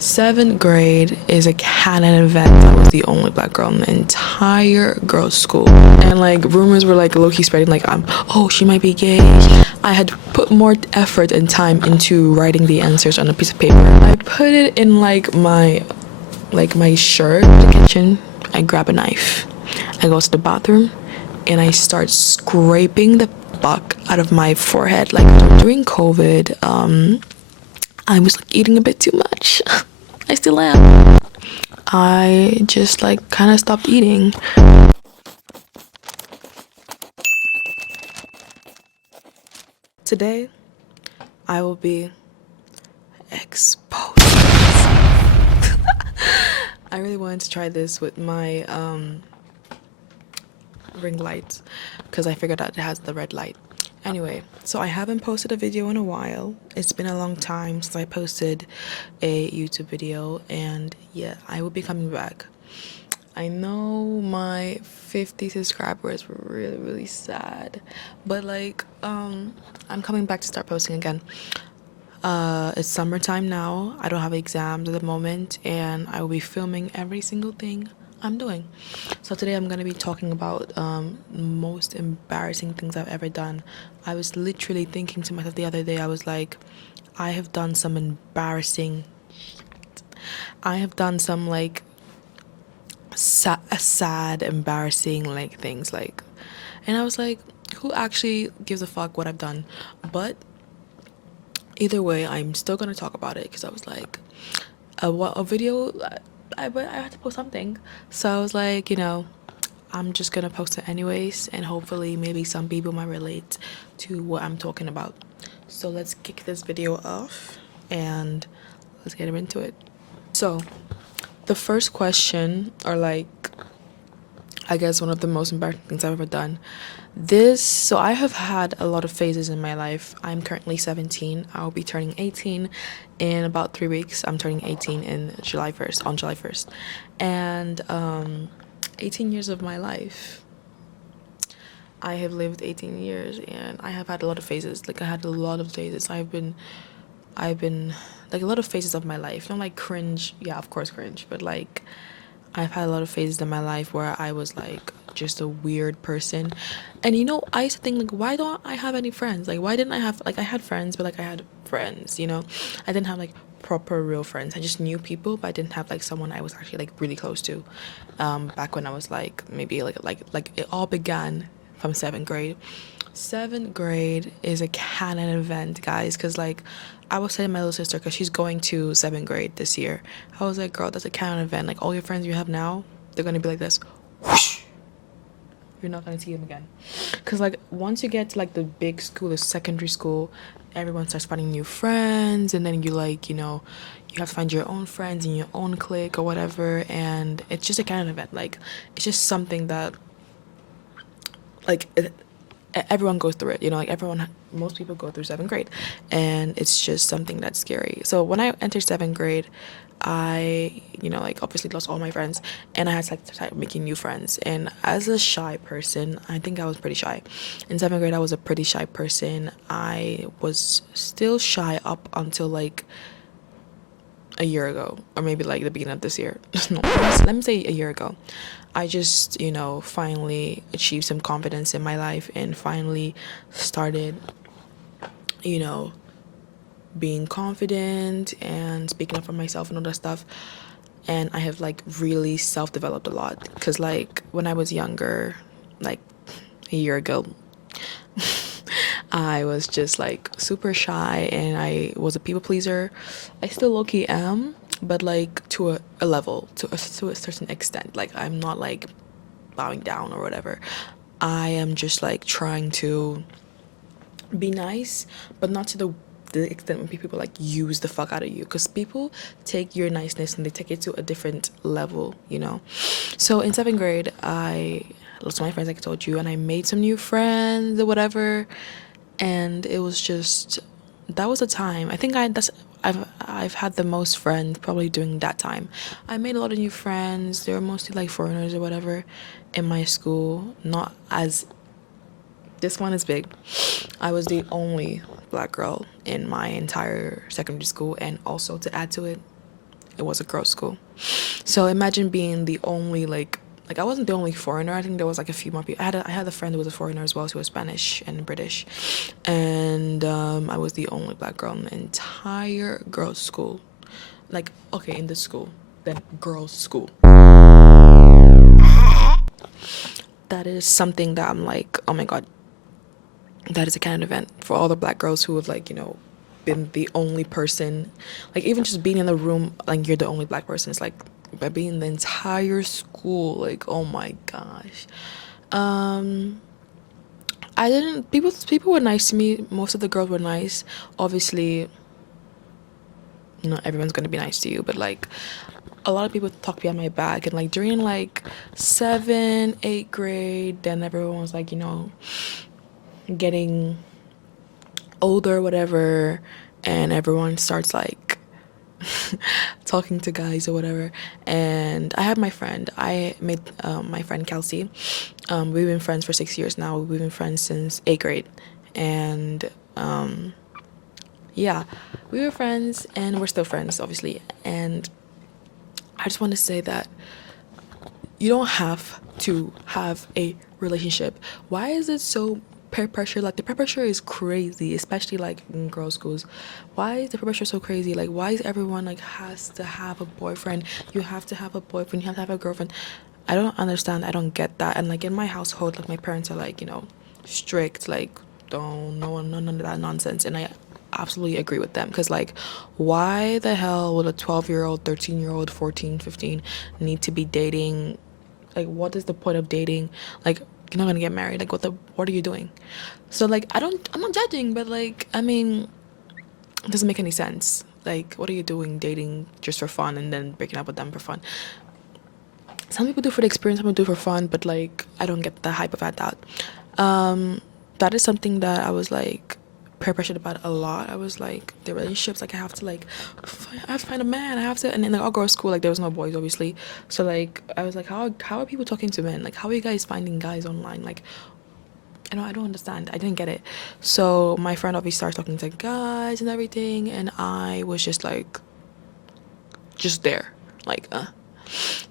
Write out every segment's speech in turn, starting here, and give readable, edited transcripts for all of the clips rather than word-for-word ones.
Seventh grade is a canon event. I was the only black girl in the entire girls' school, and like rumors were like low-key spreading, like oh, she might be gay. I had put more effort and time into writing the answers on a piece of paper. I put it in my shirt in the kitchen. I grab a knife. I go to the bathroom, and I start scraping the fuck out of my forehead. Like during COVID, I was like eating a bit too much. I still am. I just like kind of stopped eating. Today, I will be exposed. I really wanted to try this with my ring light because I figured out it has the red light. Anyway, so I haven't posted a video in a while. It's been a long time since I posted a YouTube video, and yeah, I will be coming back. I know my 50 subscribers were really, really sad, but like, I'm coming back to start posting again. It's summertime now. I don't have exams at the moment, and I will be filming every single thing I'm doing. So today I'm gonna be talking about most embarrassing things I've ever done. I was literally thinking to myself the other day. I was like, I have done some embarrassing. I have done some like sad, embarrassing like things like, and I was like, who actually gives a fuck what I've done? But either way, I'm still gonna talk about it because I was like, a video. But I had to post something, so I was like, I'm just gonna post it anyways, and hopefully, maybe some people might relate to what I'm talking about. So let's kick this video off and let's get into it. So, the first question, or like, I guess one of the most embarrassing things I've ever done. So I have had a lot of phases in my life. I'm currently 17. I'll be turning 18 in about 3 weeks. I'm turning 18 on July 1st. And 18 years of my life. I have lived 18 years, and I have had a lot of phases. Like, I had a lot of phases. I've been like a lot of phases of my life. Not like cringe. Yeah, of course cringe, but like I've had a lot of phases in my life where I was like just a weird person. And I used to think like, why don't I have any friends? Like, why didn't I have, like, I had friends, but like I had friends. I didn't have like proper real friends. I just knew people, but I didn't have like someone I was actually like really close to. Back when I was like maybe like it all began from seventh grade. Seventh grade is a canon event, guys, because like I was telling my little sister, because she's going to seventh grade this year. I was like, girl, that's a canon event. Like, all your friends you have now, they're gonna be like this. Whoosh. You're not gonna see them again. Because like once you get to like the big school, the secondary school, everyone starts finding new friends, and then you have to find your own friends in your own clique or whatever, and it's just a canon event. Like, it's just something that like everyone goes through it, like most people go through seventh grade, and it's just something that's scary. So when I entered seventh grade, I like obviously lost all my friends, and I had to like start making new friends. And as a shy person, I think I was pretty shy in seventh grade. I was a pretty shy person. I was still shy up until like a year ago, or maybe like the beginning of this year. No, let me say a year ago. I just finally achieved some confidence in my life, and finally started you know being confident and speaking up for myself and all that stuff. And I have like really self-developed a lot, because like when I was younger, like a year ago, I was just like super shy, and I was a people pleaser. I still low-key am, but like to a level, to a certain extent. Like, I'm not like bowing down or whatever. I am just like trying to be nice, but not to the extent when people like use the fuck out of you, because people take your niceness and they take it to a different level. So in seventh grade, I lost my friends, like I told you, and I made some new friends or whatever, and it was just, that was the time. I think I've had the most friends probably during that time. I made a lot of new friends. They were mostly like foreigners or whatever in my school. Not as, this one is big. I was the only black girl in my entire secondary school, and also to add to it, it was a girls' school. So imagine being the only like I wasn't the only foreigner. I think there was like a few more people. I had a friend who was a foreigner as well. She was Spanish and British, and I was the only black girl in the entire girls' school. Like, okay, in this school, then girls' school. That is something that I'm like, oh my god, that is a kind of event for all the black girls who have like, been the only person, like even just being in the room, like you're the only black person. It's like, by being in the entire school, like, oh my gosh. Um, I didn't. People were nice to me. Most of the girls were nice. Obviously, not everyone's gonna be nice to you, but like a lot of people talk behind my back, and like during like 7, 8 grade, then everyone was like, getting older, whatever, and everyone starts like talking to guys or whatever. And I have my friend. I made my friend Kelsey. We've been friends for 6 years now. We've been friends since 8th grade, and yeah, we were friends, and we're still friends, obviously. And I just want to say that you don't have to have a relationship. Why is it so peer pressure? Like the peer pressure is crazy, especially like in girls' schools. Why is the peer pressure so crazy? Like why is everyone like has to have a boyfriend? You have to have a boyfriend. You have to have a girlfriend. I don't understand. I don't get that. And like in my household, like my parents are like strict. Like don't no none of that nonsense. And I absolutely agree with them because like why the hell would a 12-year-old 13-year-old 14 15 need to be dating? Like what is the point of dating? Like you're not gonna get married. Like what are you doing? So like I'm not judging, but like I mean it doesn't make any sense. Like what are you doing dating just for fun and then breaking up with them for fun? Some people do for the experience, some people do for fun, but like I don't get the hype of that. um that is something that I was like peer pressured about a lot. I was like the relationships, like I have to find a man. I have to, and then like I'll go to school, like there was no boys obviously. So like I was like, how are people talking to men? Like how are you guys finding guys online? Like I don't understand. I didn't get it. So my friend obviously started talking to guys and everything, and I was just like just there, like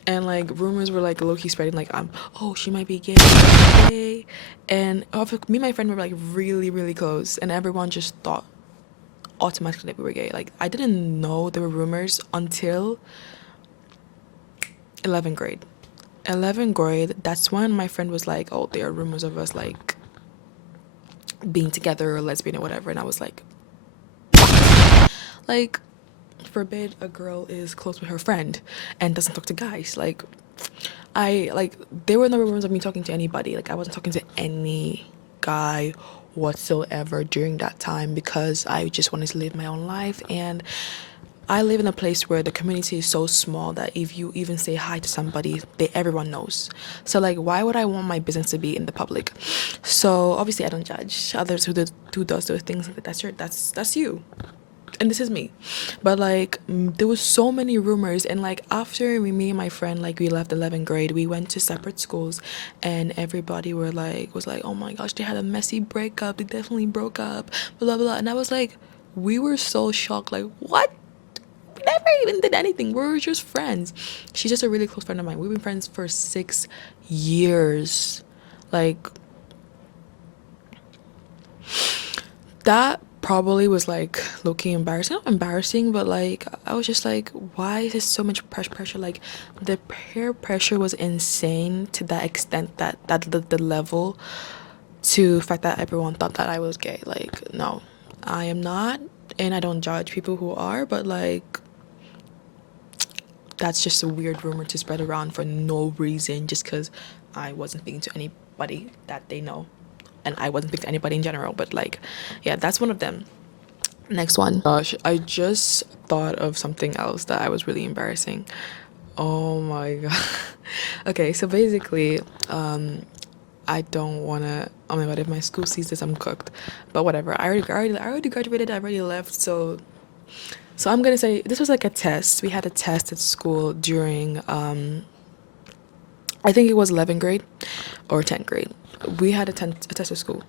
and like rumors were like low-key spreading, like oh, she might be gay. And me and my friend were like really really close, and everyone just thought automatically that we were gay. Like I didn't know there were rumors until 11th grade. 11th grade, that's when my friend was like, oh, there are rumors of us like being together or lesbian or whatever. And I was like forbid a girl is close with her friend and doesn't talk to guys. Like I like there were no rumors of me talking to anybody. Like I wasn't talking to any guy whatsoever during that time because I just wanted to live my own life. And I live in a place where the community is so small that if you even say hi to somebody, everyone knows. So like why would I want my business to be in the public? So obviously I don't judge others who does those things. That's you, and this is me. But like there was so many rumors, and like after me and my friend, like we left 11th grade, we went to separate schools, and everybody was like, oh my gosh, they had a messy breakup, they definitely broke up, blah blah blah. And I was like, we were so shocked, like what? We never even did anything, we were just friends. She's just a really close friend of mine. We've been friends for 6 years. Like that probably was like low-key embarrassing, not embarrassing, but like I was just like, why is there so much pressure? Like the peer pressure was insane to that extent, that the level, to the fact that everyone thought that I was gay. Like no, I am not, and I don't judge people who are, but like that's just a weird rumor to spread around for no reason, just because I wasn't speaking to anybody that they know, and I wasn't speaking to anybody in general. But like yeah, that's one of them. Next one. Gosh, I just thought of something else that I was really embarrassing. Oh my god. Okay, so basically, I don't wanna. Oh my god, if my school sees this, I'm cooked. But whatever. I already graduated. I already left. So I'm gonna say this was like a test. We had a test at school during I think it was 11th grade or 10th grade. We had a test at school,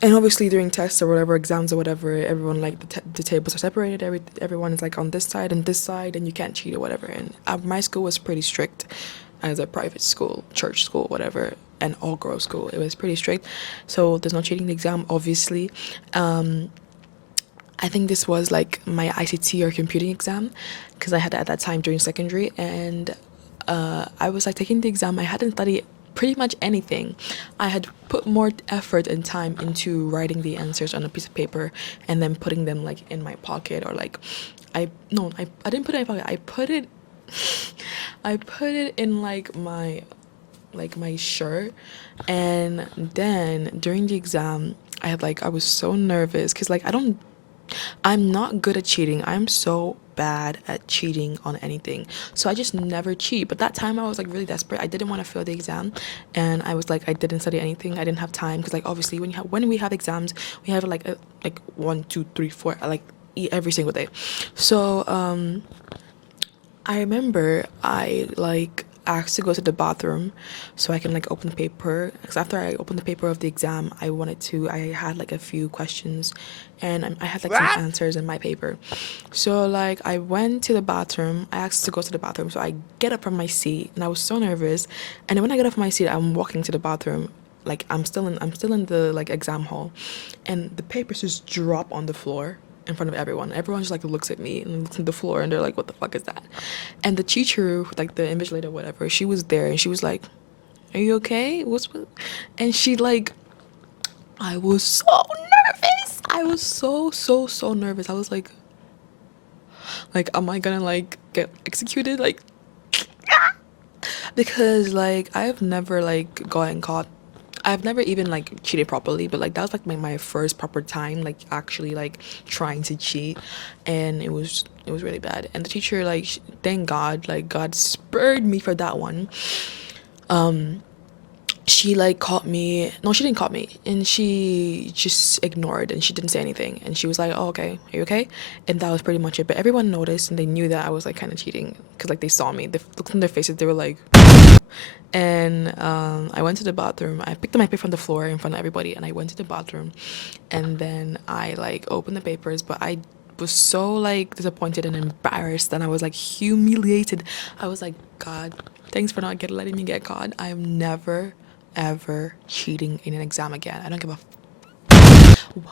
And obviously during tests or whatever, exams or whatever, everyone like the tables are separated. Everyone is like on this side, and you can't cheat or whatever. And my school was pretty strict, as a private school, church school, whatever, and all girls school. It was pretty strict, so there's no cheating the exam, obviously. Um, I think this was like my ICT or computing exam, because I had it at that time during secondary, and I was like taking the exam. I hadn't studied pretty much anything. I had put more effort and time into writing the answers on a piece of paper and then putting them like in my pocket, or like I didn't put it in my pocket. I put it in like my shirt. And then during the exam, I was so nervous because like I'm not good at cheating. I'm so bad at cheating on anything. So I just never cheat. But that time I was like really desperate. I didn't want to fail the exam, and I was like I didn't study anything. I didn't have time because like obviously when we have exams, we have like 1, 2, 3, 4 like every single day. So I remember I like asked to go to the bathroom so I can like open the paper. Because after I opened the paper of the exam, I had like a few questions, and I had like some answers in my paper. So like I went to the bathroom. I asked to go to the bathroom. So I get up from my seat, and I was so nervous. And then when I get up from my seat, I'm walking to the bathroom. Like I'm still in the like exam hall, and the papers just drop on the floor in front of everyone. Everyone just like looks at me and looks at the floor, and they're like, "What the fuck is that?" And the teacher, like the invigilator, whatever, she was there, and she was like, "Are you okay? What's with?" And she like, I was so nervous. I was so nervous. I was like, am I gonna like get executed? Like, because like I've never like gotten caught. I've never even like cheated properly, but like that was like my first proper time like actually like trying to cheat, and it was really bad. And the teacher like thank God, like God spurred me for that one. She like caught me. No, she didn't caught me, and she just ignored, and she didn't say anything, and she was like, "Oh, okay, are you okay?" And that was pretty much it. But everyone noticed, and they knew that I was like kind of cheating because like they saw me. The look on their faces, they were like. And I went to the bathroom. I picked up my paper from the floor in front of everybody, and I went to the bathroom, and then I like opened the papers, but I was so like disappointed and embarrassed, and I was like humiliated. I was like, God, thanks for not letting me get caught. I am never ever cheating in an exam again. I don't give a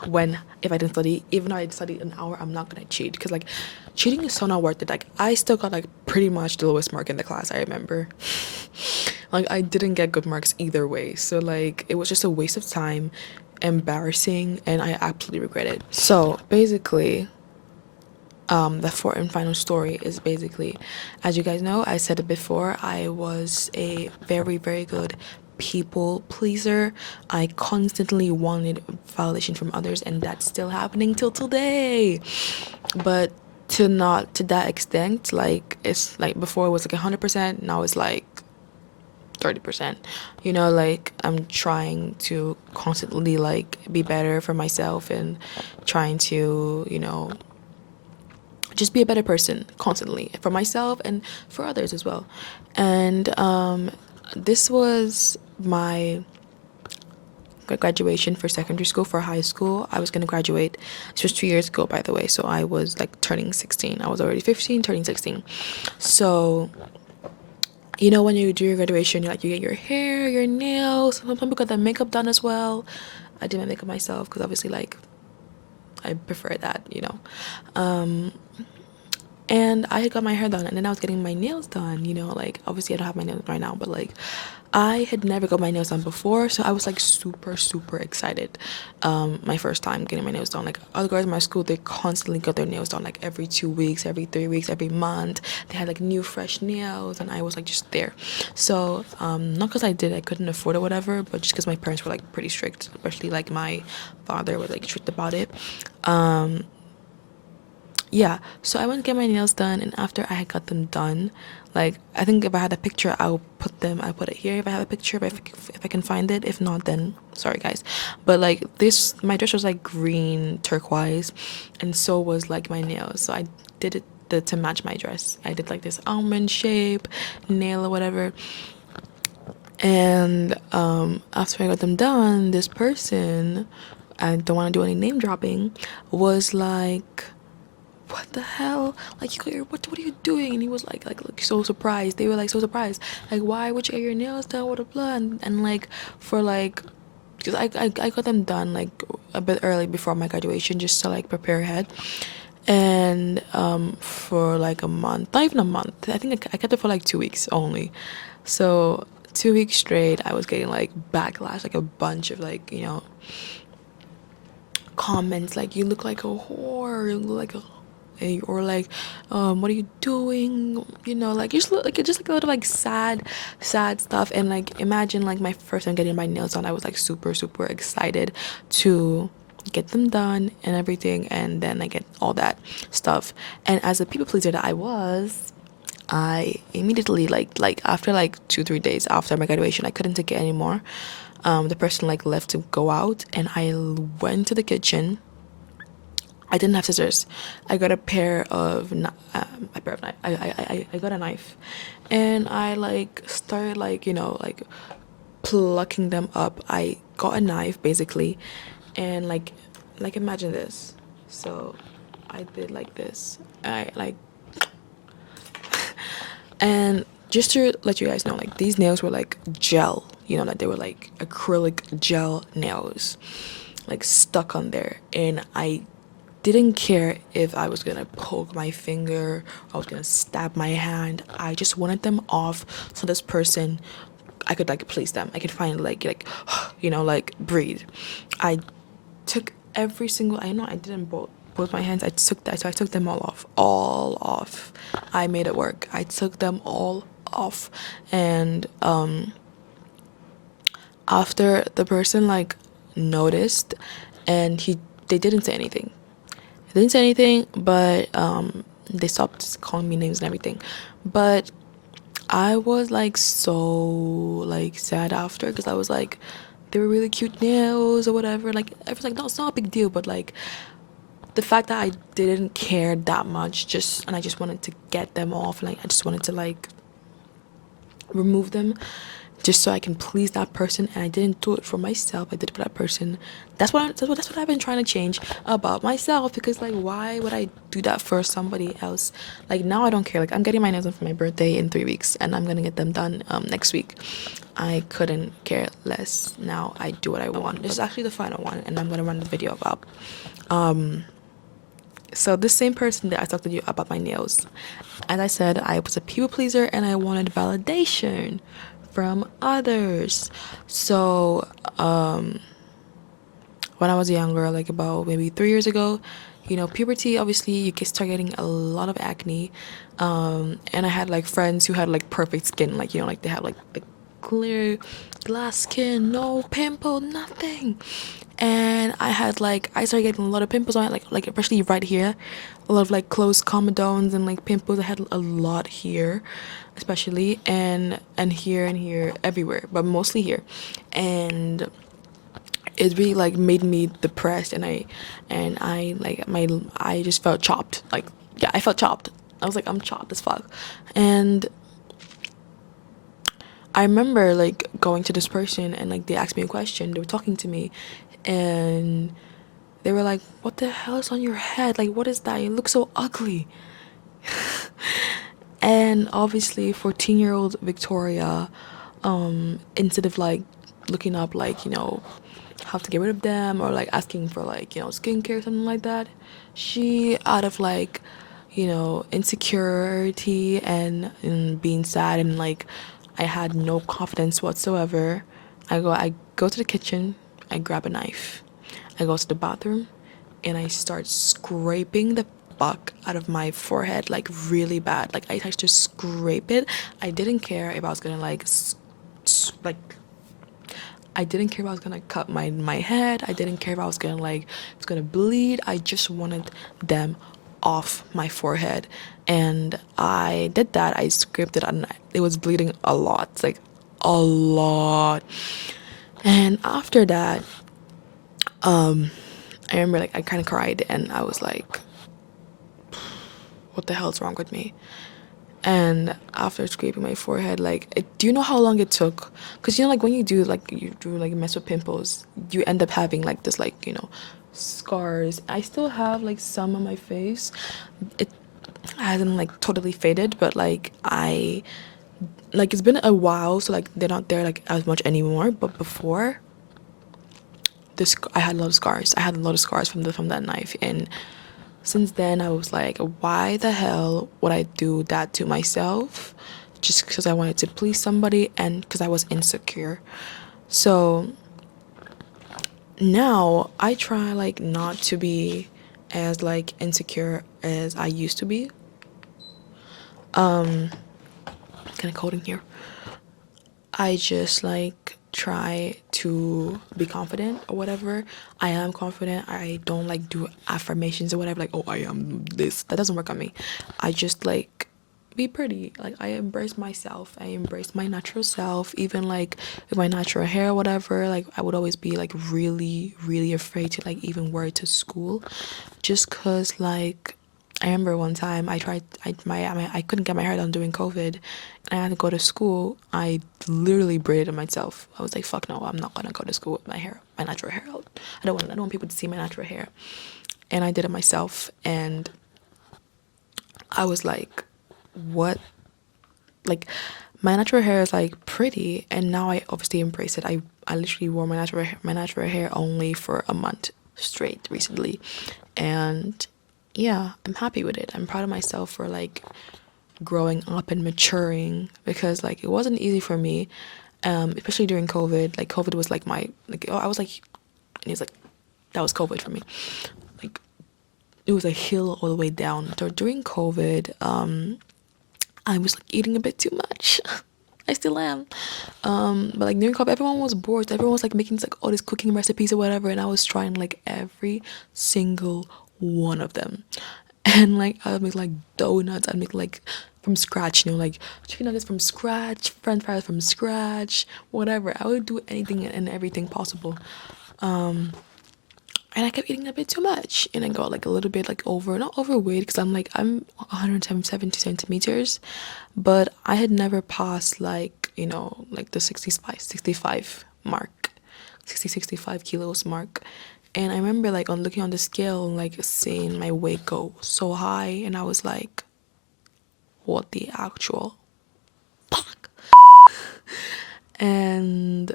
when if I didn't study, even though I studied an hour, I'm not gonna cheat because like cheating is so not worth it. Like I still got like pretty much the lowest mark in the class, I remember. Like I didn't get good marks either way. So like it was just a waste of time, embarrassing, and I absolutely regret it. So basically, the fourth and final story is basically, as you guys know, I said it before, I was a very, very good people pleaser. I constantly wanted validation from others, and that's still happening till today. But to not to that extent, like it's like before it was like 100%, now it's like 30%. You know, like I'm trying to constantly like be better for myself, and trying to, just be a better person constantly for myself and for others as well. And this was my graduation for secondary school. For high school, I was going to graduate. This was 2 years ago, by the way, so I was like turning 16. I was already 15 turning 16. So when you do your graduation, you get your hair, your nails, some people got their makeup done as well. I did my makeup myself because obviously like I prefer that. And I had got my hair done, and then I was getting my nails done, like obviously I don't have my nails right now, but like I had never got my nails done before, so I was like super excited. My first time getting my nails done. Like other girls in my school, they constantly got their nails done like every 2 weeks, every 3 weeks, every month. They had like new fresh nails, and I was like just there. So not because I couldn't afford it or whatever, but just because my parents were like pretty strict, especially like my father was like strict about it. Yeah, so I went to get my nails done, and after I had got them done, like I think if I had a picture, I put it here if I have a picture, if I can find it. If not, then sorry guys. But like this, my dress was like green turquoise, and so was like my nails. So I did it to match my dress. I did like this almond shape nail or whatever. And after I got them done, this person I don't want to do any name dropping, was like, what the hell, like, you got your, what are you doing? And he was like so surprised. They were like so surprised, like, why would you get your nails done with a blah? And like, for like, because I got them done like a bit early before my graduation, just to like prepare ahead. And for like a month, not even a month, I think I kept it for like 2 weeks only. So 2 weeks straight I was getting like backlash, like a bunch of like, comments like, you look like a whore, you look like or like, what are you doing, like, you just look like, just like a lot of like sad stuff. And like, imagine like my first time getting my nails done, I was like super super excited to get them done and everything, and then I get all that stuff. And as a people pleaser that I was, I immediately, like after like 2-3 days after my graduation, I couldn't take it anymore. The person like left to go out, and I went to the kitchen. I didn't have scissors. I got a pair of a pair of knife. I got a knife, and I like started like, like plucking them up. I got a knife basically, and like imagine this. So I did like this. I like, and just to let you guys know, like, these nails were like gel, like they were like acrylic gel nails, like stuck on there. And I didn't care if I was gonna poke my finger, I was gonna stab my hand. I just wanted them off, so this person, I could like please them. I could finally like like breathe. I took every single, I know I didn't both my hands. I took that, so I took them all off. I made it work. I took them all off. And after, the person like noticed, and they didn't say anything. They didn't say anything, but they stopped calling me names and everything. But I was like so like sad after, because I was like, they were really cute nails or whatever. Like, I was like, no, it's not a big deal, but like, the fact that I didn't care that much, and I just wanted to get them off, like, I just wanted to like remove them, just so I can please that person. And I didn't do it for myself, I did it for that person. That's what I've been trying to change about myself, because like, why would I do that for somebody else? Like, now I don't care. Like, I'm getting my nails done for my birthday in 3 weeks, and I'm gonna get them done next week. I couldn't care less. Now I do what I want. This is actually the final one, and I'm gonna run the video about. So this same person that I talked to you about my nails, as I said, I was a people pleaser and I wanted validation from others. So when I was younger, like about maybe 3 years ago, puberty, obviously you can start getting a lot of acne. And I had like friends who had like perfect skin, like, like they have like the clear glass skin, no pimple, nothing. And I started getting a lot of pimples on it, like especially right here, a lot of like closed comedones and like pimples. I had a lot here, especially, and here, everywhere, but mostly here. And it really like made me depressed, and I like I just felt chopped. Like, yeah, I felt chopped. I was like, I'm chopped as fuck. And I remember like going to this person, and like they asked me a question. They were talking to me, and they were like, what the hell is on your head? Like, what is that? You look so ugly. And obviously 14-year-old Victoria, instead of like looking up like, how to get rid of them, or like asking for like, skincare or something like that, she, out of like, insecurity, and being sad, and like I had no confidence whatsoever, I go to the kitchen, I grab a knife, I go to the bathroom, and I start scraping the fuck out of my forehead, like really bad. Like, I had to scrape it. I didn't care if I was gonna like like, I didn't care if I was gonna cut my head. I didn't care if I was gonna like, it's gonna bleed. I just wanted them off my forehead. And I did that. I scraped it, and it was bleeding a lot, like a lot. And after that, I remember like I kind of cried, and I was like, what the hell's wrong with me? And after scraping my forehead, like, do you know how long it took? Because, like, when you do, like, mess with pimples, you end up having, like, this, like, scars. I still have, like, some on my face. It hasn't, like, totally faded, but, like, it's been a while, so, like, they're not there, like, as much anymore. But before, I had a lot of scars. I had a lot of scars from that knife. And since then, I was like, why the hell would I do that to myself? Just because I wanted to please somebody and because I was insecure. So now I try, like, not to be as, like, insecure as I used to be. Kind of cold in here. I just, like, try to be confident or whatever. I am confident. I don't, like, do affirmations or whatever, like, oh, I am this. That doesn't work on me. I just, like, be pretty. Like, I embrace myself. I embrace my natural self. Even, like, with my natural hair or whatever, like, I would always be, like, really, really afraid to, like, even wear it to school. Just because, like, I remember one time I couldn't get my hair done during COVID, and I had to go to school. I literally braided it myself. I was like, "Fuck no, I'm not gonna go to school with my natural hair out. I don't want people to see my natural hair." And I did it myself, and I was like, "What?" Like, my natural hair is, like, pretty, and now I obviously embrace it. I literally wore my natural hair only for a month straight recently, and yeah, I'm happy with it. I'm proud of myself for, like, growing up and maturing, because, like, it wasn't easy for me, especially during COVID. Like, COVID was like my, like, I was like, and it's like, that was COVID for me. Like, it was a hill all the way down. So during COVID, I was, like, eating a bit too much. I still am. But, like, during COVID, everyone was bored. Everyone was, like, making, like, all these cooking recipes or whatever, and I was trying, like, every single one of them. And, like, I would make, like, donuts. I'd make, like, from scratch, like, chicken nuggets from scratch, french fries from scratch, whatever. I would do anything and everything possible. And I kept eating a bit too much, and I got, like, a little bit, like, not overweight, because I'm 170 centimeters, but I had never passed, like, like, the 65 mark, 65 kilos mark. And I remember, like, on looking on the scale, like, seeing my weight go so high, and I was like, what the actual fuck? And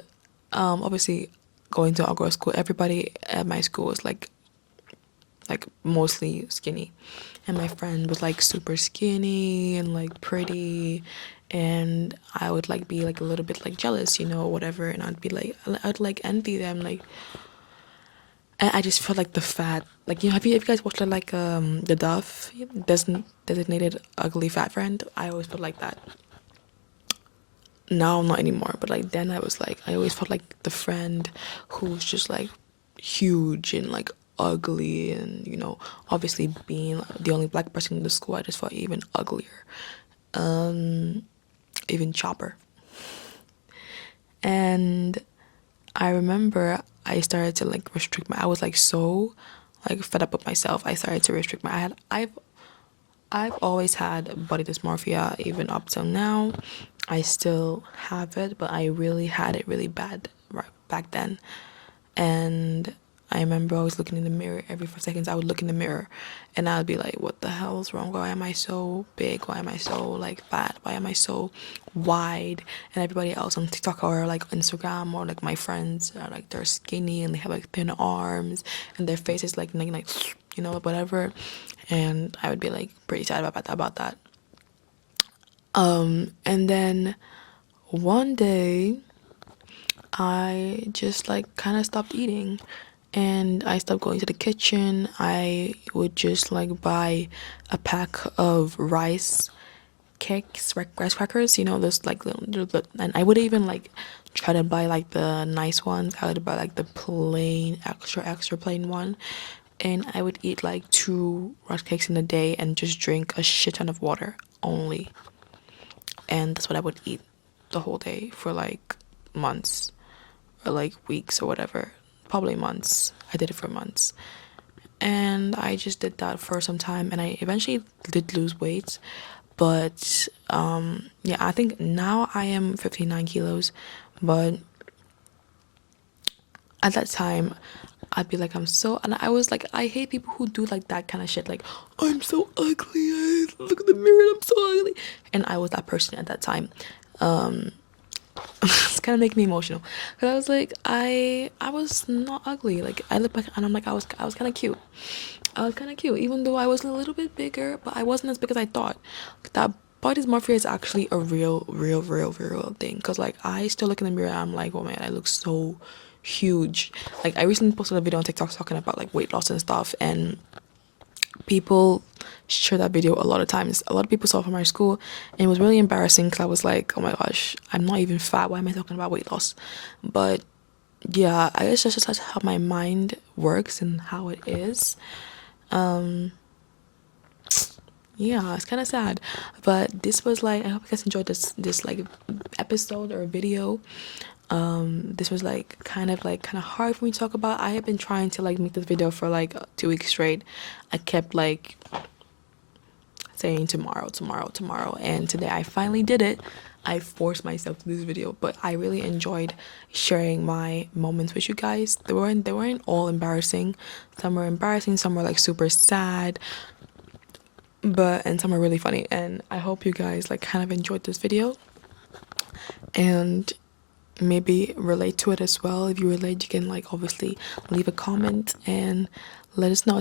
obviously, going to Agro school, everybody at my school was, like, mostly skinny, and my friend was, like, super skinny and, like, pretty, and I would, like, be, like, a little bit, like, jealous, whatever, and I'd be like, I'd, like, envy them, like, and I just felt like the fat, like, have you guys watched, like, the Dove designated ugly fat friend? I always felt like that. Now not anymore, but, like, then I was like, I always felt like the friend who's just, like, huge and, like, ugly, and, obviously being the only black person in the school, I just felt even uglier, even chopper. And I remember I started to, like, restrict I was, like, so, like, fed up with myself. I started to restrict I've always had body dysmorphia, even up till now. I still have it, but I really had it really bad right back then. And I remember always looking in the mirror. Every 4 seconds I would look in the mirror, and I'd be like, what the hell is wrong? Why am I so big? Why am I so, like, fat? Why am I so wide? And everybody else on TikTok or, like, Instagram, or, like, my friends are, like, they're skinny and they have, like, thin arms, and their faces, like, whatever. And I would be, like, pretty sad about that. And then one day I just, like, kind of stopped eating, and I stopped going to the kitchen. I would just, like, buy a pack of rice cakes, rice crackers, those, like, and I would even, like, try to buy, like, the nice ones. I would buy, like, the plain, extra plain one, and I would eat, like, 2 rice cakes in a day and just drink a shit ton of water only. And that's what I would eat the whole day for, like, months, or, like, weeks or whatever. Probably months. I did it for months. And I just did that for some time, and I eventually did lose weight, but yeah, I think now I am 59 kilos, but at that time I'd be like, I'm so, and I was like, I hate people who do like that kind of shit, like, I'm so ugly, I look at the mirror and I'm so ugly. And I was that person at that time. It's kind of making me emotional, because I was like, I was not ugly. Like, I look back and I'm like, I was kind of cute. I was kind of cute, even though I was a little bit bigger, but I wasn't as big as I thought. That body dysmorphia is actually a real thing. Cause like, I still look in the mirror and I'm like, oh man, I look so huge. Like, I recently posted a video on TikTok talking about like weight loss and stuff, and people share that video a lot of times. A lot of people saw it from my school, and it was really embarrassing because I was like, oh my gosh, I'm not even fat. Why am I talking about weight loss? But yeah, I guess that's just how my mind works and how it is. Yeah, it's kind of sad, but this was like, I hope you guys enjoyed this like episode or video. This was like kind of hard for me to talk about. I have been trying to like make this video for like 2 weeks straight. I kept like saying tomorrow, and today I finally did it. I forced myself to do this video, but I really enjoyed sharing my moments with you guys. They weren't all embarrassing. Some were embarrassing, some were like super sad, and some are really funny. And I hope you guys like kind of enjoyed this video and maybe relate to it as well. If you relate, you can like obviously leave a comment and let us know.